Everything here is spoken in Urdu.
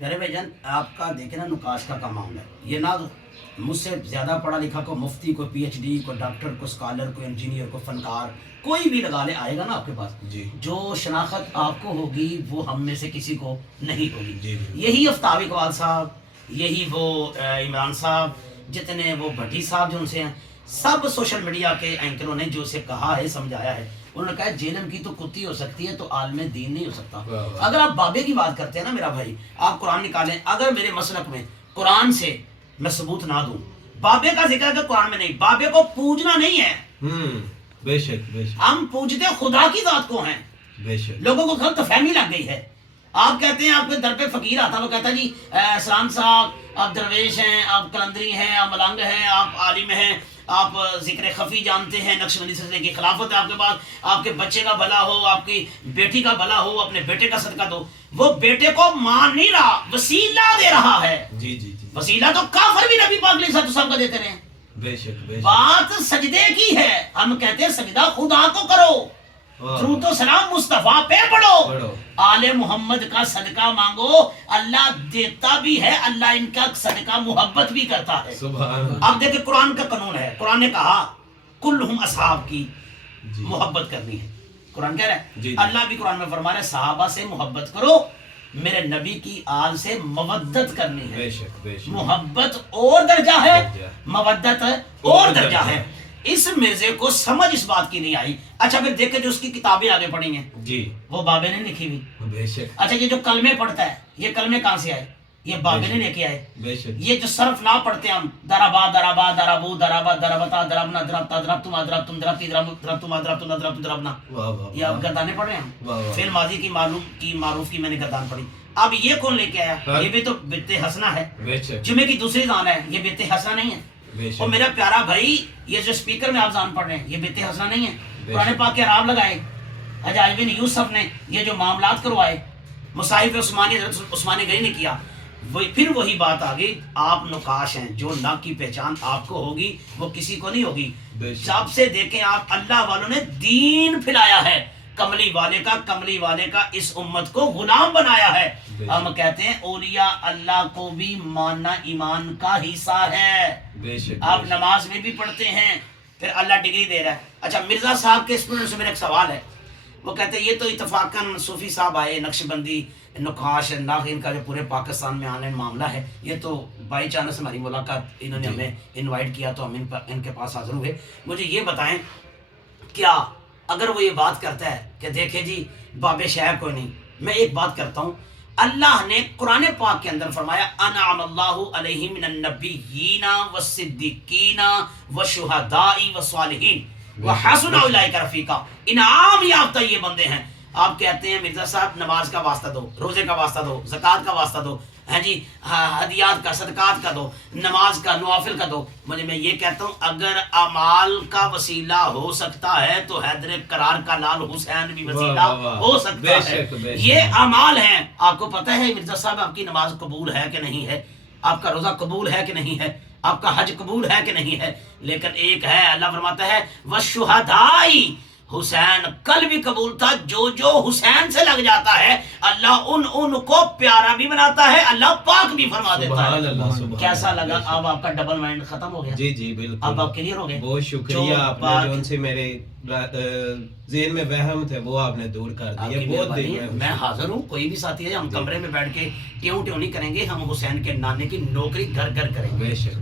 پیارے بھائی جان آپ کا دیکھیں نا نقاش کا معاملہ ہے، یہ نہ مجھ سے زیادہ پڑھا لکھا کوئی مفتی کوئی پی ایچ ڈی کوئی ڈاکٹر کوئی اسکالر کوئی انجینئر کوئی فنکار کوئی بھی لگا لے آئے گا نا آپ کے پاس، جی جو شناخت آپ کو ہوگی وہ ہم میں سے کسی کو نہیں ہوگی. جی یہی آفتاب اقبال صاحب، یہی وہ عمران صاحب، جتنے وہ بھٹی صاحب جو ان سے ہیں، سب سوشل میڈیا کے اینکروں نے جو اسے کہا ہے سمجھایا ہے. انہوں نے کہا جیلم کی تو کتی ہو سکتی ہے تو عالم دین نہیں ہو سکتا. اگر آپ بابے کی بات کرتے ہیں نا میرا بھائی، آپ قرآن نکالیں، اگر میرے مسلک میں قرآن سے میں ثبوت نہ دوں، بابے کا ذکر ہے قرآن میں نہیں، بابے کو پوجنا نہیں ہے. بے شک بے شک ہم پوجتے خدا کی ذات کو ہیں. بے شک. لوگوں کو غلط فہمی لگ گئی ہے. آپ کہتے ہیں آپ کے در پہ فقیر آتا ہے، وہ کہتا ہے جی سلام صاحب آپ درویش ہیں، آپ کلندری ہیں، آپ ملنگ ہیں، آپ عالم ہیں، آپ ذکر خفی جانتے ہیں، نقشبندی سلسلے کی خلافت ہے آپ کے پاس، آپ کے بچے کا بھلا ہو، آپ کی بیٹی کا بھلا ہو، اپنے بیٹے کا صدقہ دو. وہ بیٹے کو مان نہیں رہا، وسیلہ دے رہا ہے. جی جی جی. وسیلہ تو کافر بھی نبی پاک علیہ الصلوۃ والسلام کا دیتے رہے. بے شک بے شک. بات سجدے کی ہے، ہم کہتے ہیں سجدہ خدا کو کرو، درود و سلام مصطفیٰ پہ پڑھو، آل محمد کا صدقہ مانگو، اللہ دیتا بھی ہے، اللہ ان کا صدقہ محبت بھی کرتا ہے. سبحان اللہ. اب دیکھیں قرآن کا قانون ہے، قرآن نے کہا کلہم اصحاب کی محبت کرنی ہے. قرآن کہہ رہا ہے، جی. اللہ بھی قرآن میں فرما رہا ہے صحابہ سے محبت کرو، میرے نبی کی آل سے مودت کرنی ہے. بے شک بے شک. محبت اور درجہ ہے، مودت اور درجہ ہے. اس مرزے کو سمجھ اس بات کی نہیں آئی. اچھا پھر دیکھیں جو اس کی کتابیں آگے پڑھیں گے، جی وہ بابے نے لکھی ہوئی. بے شک. اچھا یہ جو کلمے پڑھتا ہے، یہ کلمے کہاں سے آئے؟ یہ بابے نے لے کے آئے. بے شک. یہ جو صرف نہ پڑھتے ہیں ہم، دربا دربا دربو دربا دربتا دربنا دربتا دربتم دربتم دربتی دربتم دربتم دربتم دربنا، واہ واہ. یہ آپ گردانے پڑھ رہے ہیں. واہ واہ. فعل ماضی کی معروف کی میں نے گردان پڑھی. اب یہ کون لے کے آیا؟ یہ بھی تو بت حسنہ ہے، بے شک. جمعے کی دوسری زان ہے، یہ بت حسنہ نہیں ہے. بے شک. اور میرا پیارا بھائی یہ جو اسپیکر میں آپ زان پڑھ رہے ہیں، یہ بت حسنہ نہیں ہے. بے قرآن شک. پاک کے عراب لگائے حجاج بن یوسف نے، یہ جو معاملات کروائے مصاحف عثمانی حضرت عثمان غنی نے کیا. پھر وہی بات آ گئی، آپ نقاش ہیں، جو نہ کی پہچان آپ کو ہوگی وہ کسی کو نہیں ہوگی. بے شک. جب سے دیکھیں آپ، اللہ والوں نے دین پھیلایا ہے، کملی والے کا اس امت کو غلام بنایا ہے. ہم کہتے ہیں اولیاء اللہ کو بھی ماننا ایمان کا حصہ ہے. بے شک. آپ نماز میں بھی پڑھتے ہیں، پھر اللہ ڈگری دے رہا ہے. اچھا مرزا صاحب کے اسٹوڈنٹ سے میرا ایک سوال ہے، وہ کہتے ہیں یہ تو اتفاقاً صوفی صاحب آئے، نقشبندی نقاش ناغین کا جو پورے پاکستان میں آنے معاملہ ہے، یہ تو بائی چانس ہماری ملاقات، انہوں نے ہمیں انوائٹ کیا تو ہم ان کے پاس حاضر ہوئے. مجھے یہ بتائیں کیا اگر وہ یہ بات کرتا ہے کہ دیکھیں جی باب شہر کوئی نہیں، میں ایک بات کرتا ہوں، اللہ نے قرآن پاک کے اندر فرمایا انعم اللہ علیہم من النبیین والصدیقین والشہداء والصالحین وحسن اولئک رفیقا. انعام یافتہ یہ بندے ہیں. آپ کہتے ہیں مرزا صاحب نماز کا واسطہ دو، روزے کا واسطہ دو، زکوٰۃ کا واسطہ دو، ہاں جی ہدیات کا صدقات کا دو، نماز کا نوافل کا دو. میں یہ کہتا ہوں اگر اعمال کا وسیلہ ہو سکتا ہے تو حیدر کرار کا لال حسین بھی وسیلہ ہو سکتا ہے. یہ اعمال ہیں. آپ کو پتہ ہے مرزا صاحب آپ کی نماز قبول ہے کہ نہیں ہے، آپ کا روزہ قبول ہے کہ نہیں ہے، آپ کا حج قبول ہے کہ نہیں ہے. لیکن ایک ہے، اللہ فرماتا ہے وَالشُّہَدَاءِ، حسین کل بھی قبول تھا. جو حسین سے لگ جاتا ہے اللہ ان کو پیارا بھی بناتا ہے، اللہ پاک بھی فرما دیتا ہے. کیسا لگا؟ اب آپ کا ڈبل مائنڈ ختم ہو گیا؟ جی جی بالکل. اب آپ کلیئر ہو گئے؟ بہت شکریہ، آپ نے جو ان سے میرے ذہن میں وہم تھے وہ آپ نے دور کر دیے. بہت دیر میں حاضر ہوں، کوئی بھی ساتھی ہے، ہم کمرے میں بیٹھ کے ٹیوں نہیں کریں گے، ہم حسین کے نانے کی نوکری گھر گھر کریں گے. بے شک.